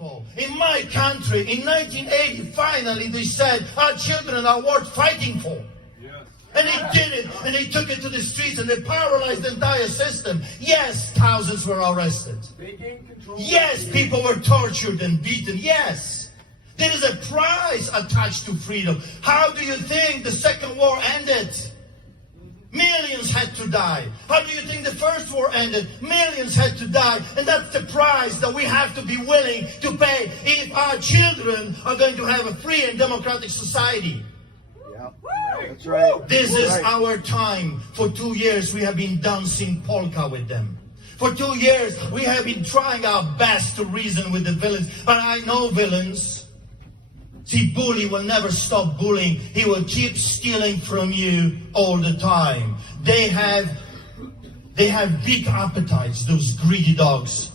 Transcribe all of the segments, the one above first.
people in my country in 1980, finally they said our children are worth fighting for. And they did it, and they took it to the streets, and they paralyzed the entire system. Yes, thousands were arrested. Yes, people were tortured and beaten. Yes. There is a price attached to freedom. How do you think the Second War ended? Millions had to die. How do you think the First War ended? Millions had to die. And that's the price that we have to be willing to pay if our children are going to have a free and democratic society. That's right. This is our time. For 2 years we have been dancing polka with them. For 2 years we have been trying our best to reason with the villains. But I know villains. See, bully will never stop bullying. He will keep stealing from you all the time. They have big appetites, those greedy dogs.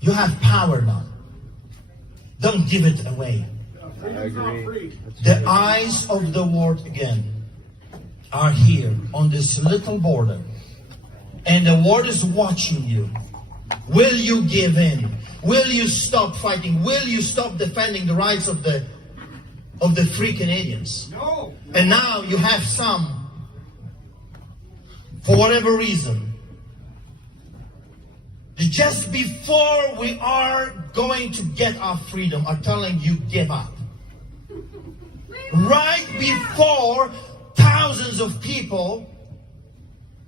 You have power now. Don't give it away. I agree. The eyes of the world again are here on this little border. And the world is watching you. Will you give in? Will you stop fighting? Will you stop defending the rights of the free Canadians? No. And now you have some, for whatever reason, just before we are going to get our freedom, are telling you give up. Right before thousands of people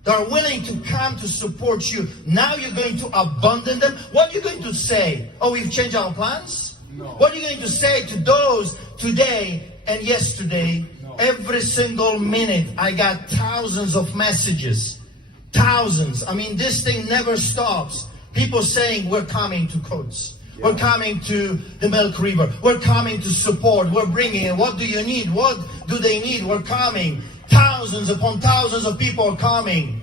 that are willing to come to support you, now you're going to abandon them. What are you going to say? Oh, we've changed our plans? No. What are you going to say to those today and yesterday? No. Every single minute I got thousands of messages. Thousands. I mean, this thing never stops. People saying we're coming to Coutts. We're coming to the Milk River. We're coming to support. We're bringing it. What do you need? What do they need? We're coming. Thousands upon thousands of people are coming.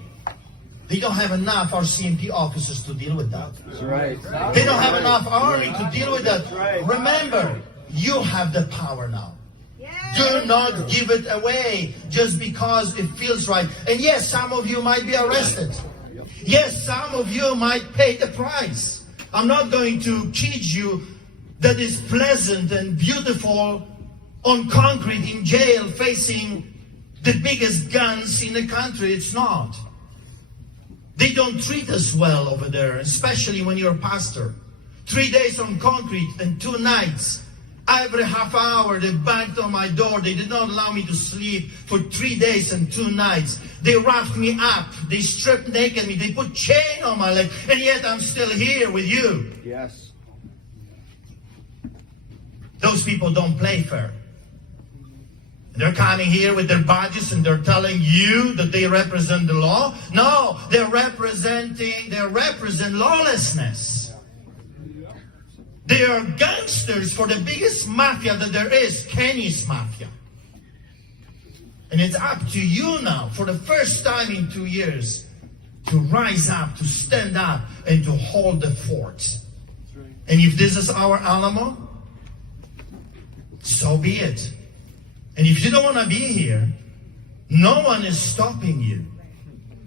They don't have enough RCMP officers to deal with that. That's right. They don't have enough army to deal with that. Right. Remember, you have the power now. Do not give it away just because it feels right. And yes, some of you might be arrested. Yes, some of you might pay the price. I'm not going to teach you that it's pleasant and beautiful on concrete in jail facing the biggest guns in the country. It's not. They don't treat us well over there, especially when you're a pastor. 3 days on concrete and 2 nights. Every half hour they banged on my door. They did not allow me to sleep for 3 days and 2 nights. They roughed me up. They stripped naked me. They put chain on my leg. And yet I'm still here with you. Yes. Those people don't play fair. They're coming here with their badges and they're telling you that they represent the law. No, they represent lawlessness. They are gangsters for the biggest mafia that there is, Kenny's Mafia. And it's up to you now, for the first time in 2 years, to rise up, to stand up, and to hold the fort. And if this is our Alamo, so be it. And if you don't want to be here, no one is stopping you.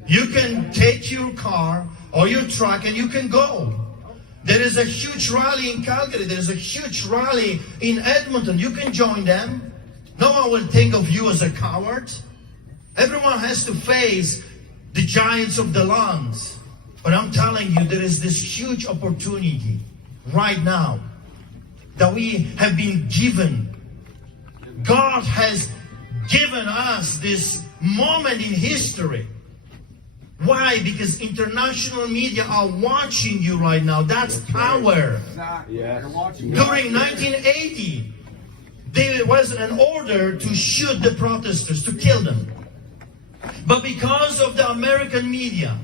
You can take your car or your truck and you can go. There is a huge rally in Calgary. There is a huge rally in Edmonton. You can join them. No one will think of you as a coward. Everyone has to face the giants of the land. But I'm telling you, there is this huge opportunity right now that we have been given. God has given us this moment in history. Why? Because international media are watching you right now. That's power. Yes. During 1980, there was an order to shoot the protesters, to kill them. But because of the American media,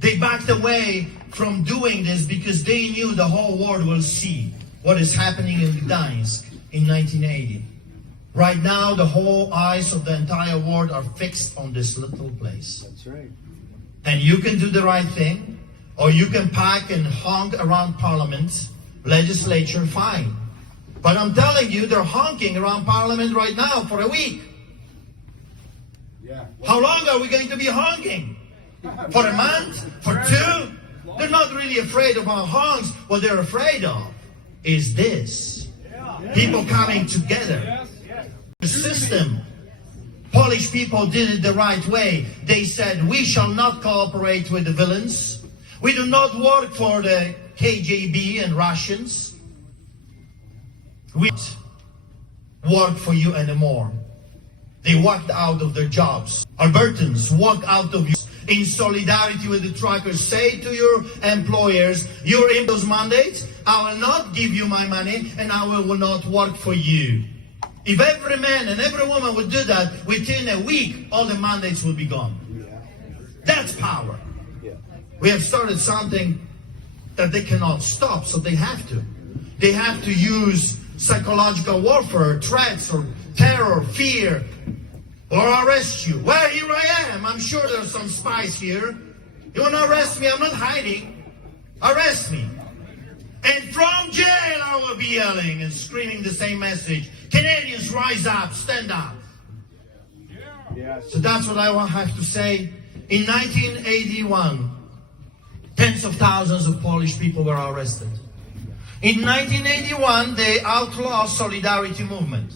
they backed away from doing this because they knew the whole world will see what is happening in Gdańsk in 1980. Right now, the whole eyes of the entire world are fixed on this little place. That's right. And you can do the right thing, or you can pack and honk around Parliament, legislature, fine. But I'm telling you, they're honking around Parliament right now for a week. Yeah. How long are we going to be honking? For a month? For 2? They're not really afraid of our honks. What they're afraid of is this. People coming together. The system. Polish people did it the right way. They said, we shall not cooperate with the villains. We do not work for the KGB and Russians. We don't work for you anymore. They walked out of their jobs. Albertans walk out of you in solidarity with the truckers. Say to your employers, you're in those mandates, I will not give you my money and I will not work for you. If every man and every woman would do that, within a week, all the mandates would be gone. That's power. We have started something that they cannot stop, so they have to. They have to use psychological warfare, threats, or terror, fear, or arrest you. Well, here I am. I'm sure there's some spies here. You want to arrest me? I'm not hiding. Arrest me. And from jail I will be yelling and screaming the same message. Canadians, rise up, stand up. So that's what I have to say. In 1981, tens of thousands of Polish people were arrested. In 1981, they outlawed Solidarity movement.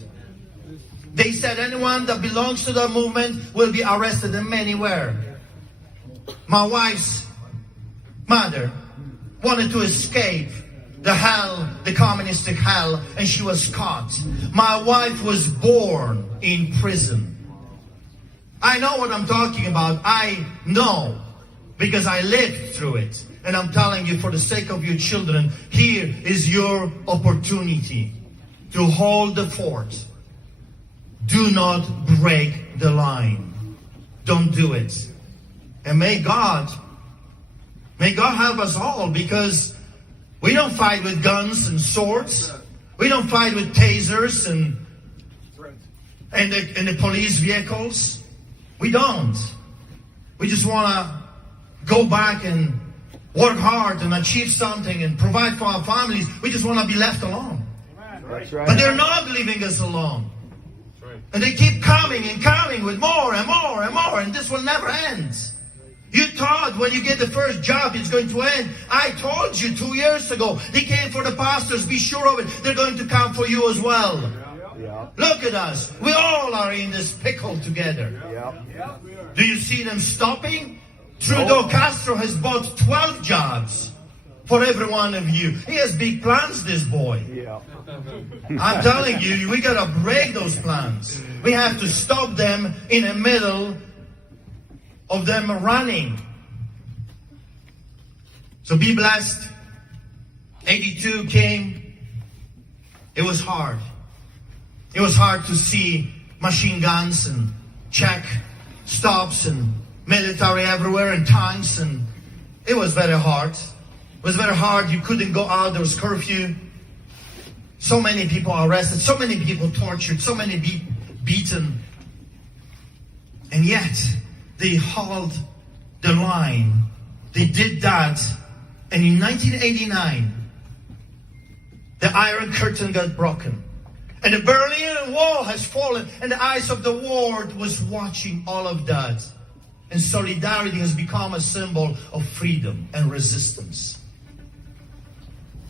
They said anyone that belongs to that movement will be arrested, and many were. My wife's mother wanted to escape the hell, the communistic hell, and she was caught. My wife was born in prison. I know what I'm talking about. I know because I lived through it. And I'm telling you, for the sake of your children, here is your opportunity to hold the fort. Do not break the line. Don't do it. And may God help us all, because we don't fight with guns and swords. We don't fight with tasers and the police vehicles. We don't. We just want to go back and work hard and achieve something and provide for our families. We just want to be left alone. That's right. But they're not leaving us alone. And they keep coming and coming with more and more and more, and this will never end. You thought when you get the first job it's going to end. I told you 2 years ago, they came for the pastors, be sure of it. They're going to come for you as well. Look at us. We all are in this pickle together. Do you see them stopping? Trudeau Castro has bought 12 jobs for every one of you. He has big plans, this boy. I'm telling you, we gotta break those plans. We have to stop them in the middle of them running. So be blessed. 82 came. It was hard. It was hard to see machine guns and check stops and military everywhere and tanks, and it was very hard. It was very hard. You couldn't go out. There was curfew. So many people arrested, so many people tortured, so many beaten. And yet, they held the line. They did that. And in 1989, the Iron Curtain got broken. And the Berlin Wall has fallen. And the eyes of the world was watching all of that. And solidarity has become a symbol of freedom and resistance.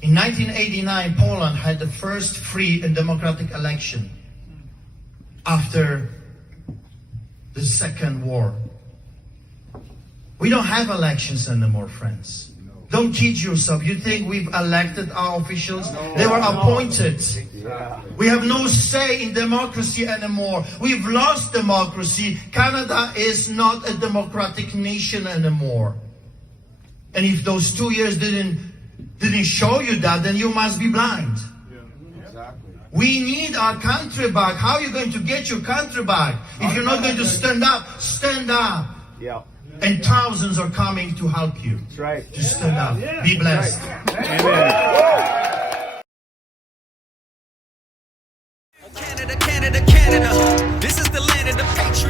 In 1989, Poland had the first free and democratic election after the Second War. We don't have elections anymore, friends. Don't teach yourself. You think we've elected our officials? They were appointed. We have no say in democracy anymore. We've lost democracy. Canada is not a democratic nation anymore. And if those 2 years didn't show you that, then you must be blind. We need our country back. How are you going to get your country back? If you're not going to stand up, stand up. And thousands are coming to help you. That's right. To stand up. Be blessed. Canada, Canada, Canada. This is the land of the patriots.